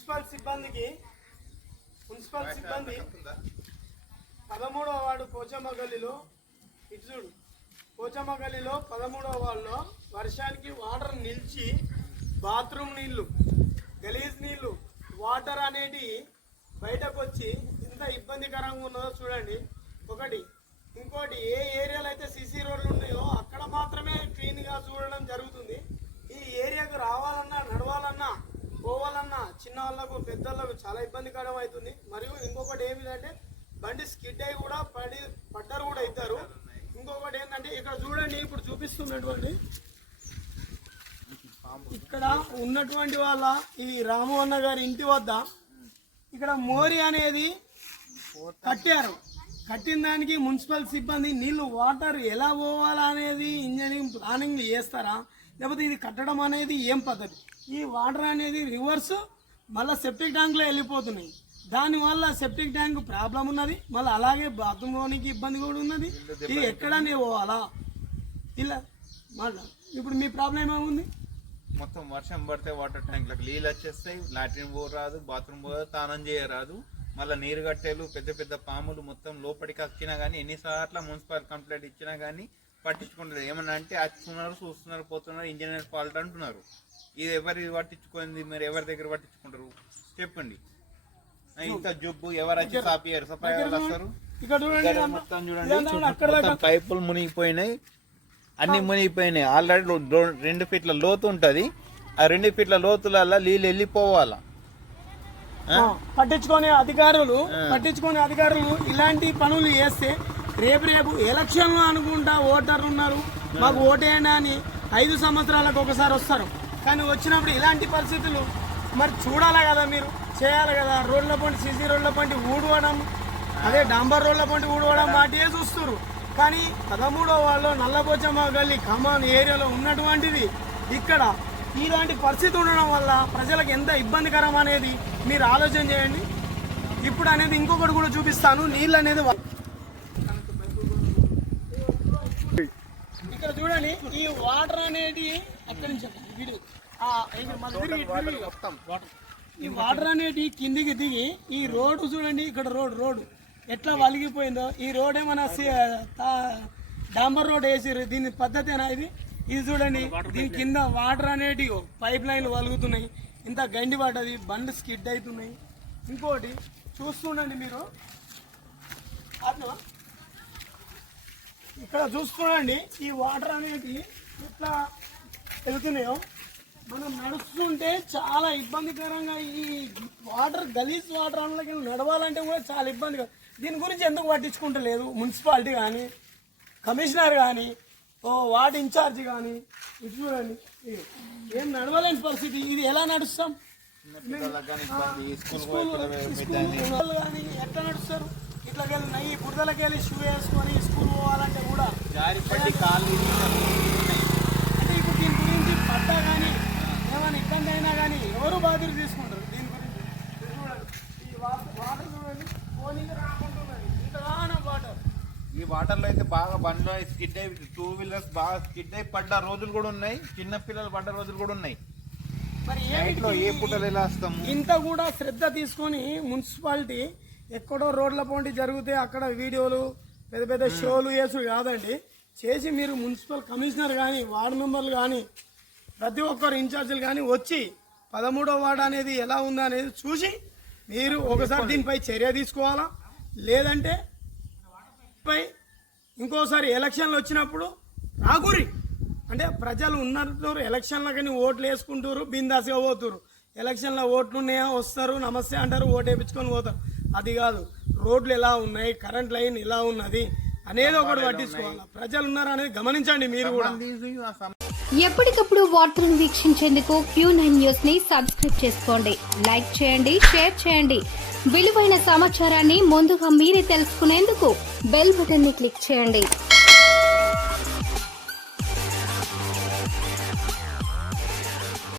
Municipal సిబ్బందికి municipal సిబ్బంది పదమూడవ వార్డు పోచమ్మ గల్లీలో ఇటు చూడు పోచమ్మ గల్లీలో పదమూడవ వార్డులో వర్షానికి వాటర్ నిలిచి బాత్రూమ్ నీళ్ళు గలీజ్ నీళ్ళు వాటర్ అనేటి బయటకు వచ్చి ఎంత ఇబ్బందికరంగా ఉన్నదో చూడండి. ఒకటి ఇంకోటి ఏ ఏరియాలో అయితే సిసి రోడ్లు చిన్న వాళ్ళకు పెద్దలకు చాలా ఇబ్బందికరం అవుతుంది. మరియు ఇంకొకటి ఏమిటంటే బండి స్కిడ్ అయి కూడా పడి పడ్డారు కూడా అవుతారు ఇంకొకటి ఏంటంటే ఇక్కడ చూడండి ఇప్పుడు చూపిస్తున్నటువంటి ఇక్కడ ఉన్నటువంటి వాళ్ళ ఈ రాము అన్న గారి ఇంటి వద్ద ఇక్కడ మోరి అనేది కట్టారు. కట్టిన దానికి మున్సిపల్ సిబ్బంది నీళ్ళు వాటర్ ఎలా పోవాలా అనేది ఇంజనీరింగ్ ప్లానింగ్ చేస్తారా? లేకపోతే ఇది కట్టడం అనేది ఏం పద్ధతి? ఈ వాటర్ అనేది రివర్స్ మళ్ళీ సెప్టిక్ ట్యాంక్లో వెళ్ళిపోతున్నాయి. దానివల్ల సెప్టిక్ ట్యాంక్ ప్రాబ్లం ఉన్నది. మళ్ళీ అలాగే బాత్రూంలోనికి ఇబ్బంది కూడా ఉన్నది. ఇది ఎక్కడనే పోవాలా? ఇలా మళ్ళా ఇప్పుడు మీ ప్రాబ్లం ఏమేముంది మొత్తం వర్షం పడితే వాటర్ ట్యాంక్లకు నీళ్ళు వచ్చేస్తాయి. లాట్రిన్ పోరాదు బాత్రూమ్ పోరాదు స్నానం చేయరాదు. మళ్ళీ నీరు కట్టేలు పెద్ద పెద్ద పాములు మొత్తం లోపలికి వచ్చినా కానీ ఎన్నిసార్లు మున్సిపల్ కంప్లైంట్ ఇచ్చినా కానీ పట్టించుకుంటారు ఏమన్నా అంటే వచ్చుతున్నారు చూస్తున్నారు పోతున్నారు ఇంజనీర్ ఫాల్ట్ అంటున్నారు. ఇది ఎవరి పట్టించుకుంది? మీరు ఎవరి దగ్గర పట్టించుకుంటారు? చెప్పండి. ఇంత జబ్బు ఎవరు వచ్చి సాపియారు వస్తారు మొత్తం చూడండి. పైపులు మునిగిపోయినాయి. అన్ని మునిగిపోయినాయి. ఆల్రెడీ రెండు ఫీట్ల లోతు ఉంటది. ఆ రెండు ఫీట్ల లోతులలో నీళ్ళు వెళ్ళిపోవాలా? పట్టించుకునే అధికారులు పట్టించుకునే అధికారులు ఇలాంటి పనులు చేస్తే రేపు రేపు ఎలక్షన్లు అనుకుంటా ఓటర్లు ఉన్నారు. మాకు ఓటేయండి అని ఐదు సంవత్సరాలకు ఒకసారి వస్తారు. కానీ వచ్చినప్పుడు ఇలాంటి పరిస్థితులు మరి చూడాలి కదా మీరు? చేయాలి కదా. రోడ్ల పంటి సిసి రోడ్ల పంటి ఊడవడం అదే డాంబర్ రోడ్ల పంటి ఊడవడం వాటియే చూస్తారు కానీ పదమూడో వాళ్ళు నల్లపోచమ్మ గల్లి ఖమ్మం ఏరియాలో ఉన్నటువంటిది ఇక్కడ ఇలాంటి పరిస్థితి ఉండడం వల్ల ప్రజలకు ఎంత ఇబ్బందికరం అనేది మీరు ఆలోచన చేయండి. ఇప్పుడు అనేది ఇంకొకటి కూడా చూపిస్తాను. నీళ్ళు అనేది వా- ఇక్కడ చూడండి ఈ వాటర్ అనేది ఎక్కడి నుంచి? వీడు. ఈ వాటర్ అనేది కిందికి దిగి ఈ రోడ్డు చూడండి ఇక్కడ రోడ్ రోడ్డు. ఎట్లా వలిగిపోయిందో ఈ రోడ్ ఏమైనా డాంబర్ రోడ్ వేసిర్రు దీని పద్ధతేనా ఇది? ఇది చూడండి దీని కింద వాటర్ అనేటి పైప్ లైన్లు వలుగుతున్నాయి. ఇంత గండి పడ్డది బండ్లు స్కిడ్ అవుతున్నాయి. ఇంకోటి చూస్తుండండి మీరు. అట్లా ఇక్కడ చూసుకోండి ఈ వాటర్ అనేది ఎట్లా వెళ్తున్నాయో. మనం నడుస్తుంటే చాలా ఇబ్బందికరంగా ఈ వాటర్ గలీజ్ వాటర్ అందులోకి నడవాలంటే కూడా చాలా ఇబ్బందిగా. దీని గురించి ఎందుకు పట్టించుకుంటలేదు? మున్సిపాలిటీ కానీ కమిషనర్ కానీ ఓ వార్డ్ ఇన్ఛార్జ్ కానీ ఇటు చూడండి ఏం నడవలేని పరిస్థితి. ఇది ఎలా నడుస్తాం? స్కూల్ కానీ ఎట్లా నడుస్తారు? ఇట్లా వెళ్ళి నయ్యి బురదలకి వెళ్ళి షూ వేసుకొని స్కూల్ పోవాలంటే కూడా జారి పట్టి కాళ్ళు అంటే ఇప్పుడు దీని గురించి పడ్డా కానీ ఏమైనా ఇబ్బంది అయినా కానీ ఎవరు బాధ్యత తీసుకుంటారు దీని గురించి? చూడండి ఈ వాటర్ వాటర్ చూడండి పోనీకి రాకుంటున్నది. ఇంతగానో వాటర్. ఈ వాటర్లో అయితే బాగా బండ్లు స్కిడ్ అయి టూ వీలర్స్ బాగా స్కిడ్ అయి పడ్డ రోజులు కూడా ఉన్నాయి. చిన్న పిల్లలు పడ్డ రోజులు కూడా ఉన్నాయి. మరి ఏ ఏమిటి పూటలు ఎలా వస్తాం ఇంత కూడా శ్రద్ధ తీసుకొని మున్సిపాలిటీ ఎక్కడో రోడ్ల పోటీ జరిగితే అక్కడ వీడియోలు పెద్ద పెద్ద షోలు వేసుడు కాదండి. చేసి మీరు మున్సిపల్ కమిషనర్ కానీ వార్డు మెంబర్లు కానీ ప్రతి ఒక్కరు ఇన్ఛార్జీలు కానీ వచ్చి పదమూడో వార్డు అనేది ఎలా ఉందా అనేది చూసి మీరు ఒకసారి దీనిపై చర్య తీసుకోవాలా? లేదంటే పై ఇంకోసారి ఎలక్షన్లు వచ్చినప్పుడు రాగురి అంటే ప్రజలు ఉన్నట్టు ఎలక్షన్లో కానీ ఓట్లు వేసుకుంటారు బిందాసిగా పోతురు ఎలక్షన్లో ఓట్లు వస్తారు నమస్తే అంటారు ఓటు వేయించుకొని పోతారు. అది కాదు. రోడ్లు ఎలా ఉన్నాయి? కరెంట్ లైన్ ఎలా ఉన్నది? అనేది ఒకటి పట్టించుకోవాలి? ప్రజలు ఉన్నారు అనేది గమనించండి మీరు కూడా. ఎప్పటికప్పుడు వార్తలను వీక్షించేందుకు క్యూ నైన్ న్యూస్ని సబ్స్క్రైబ్ చేసుకోండి. లైక్ చేయండి షేర్ చేయండి. విలువైన సమాచారాన్ని ముందుగా మీరే తెలుసుకునేందుకు బెల్ బటన్ని క్లిక్ చేయండి.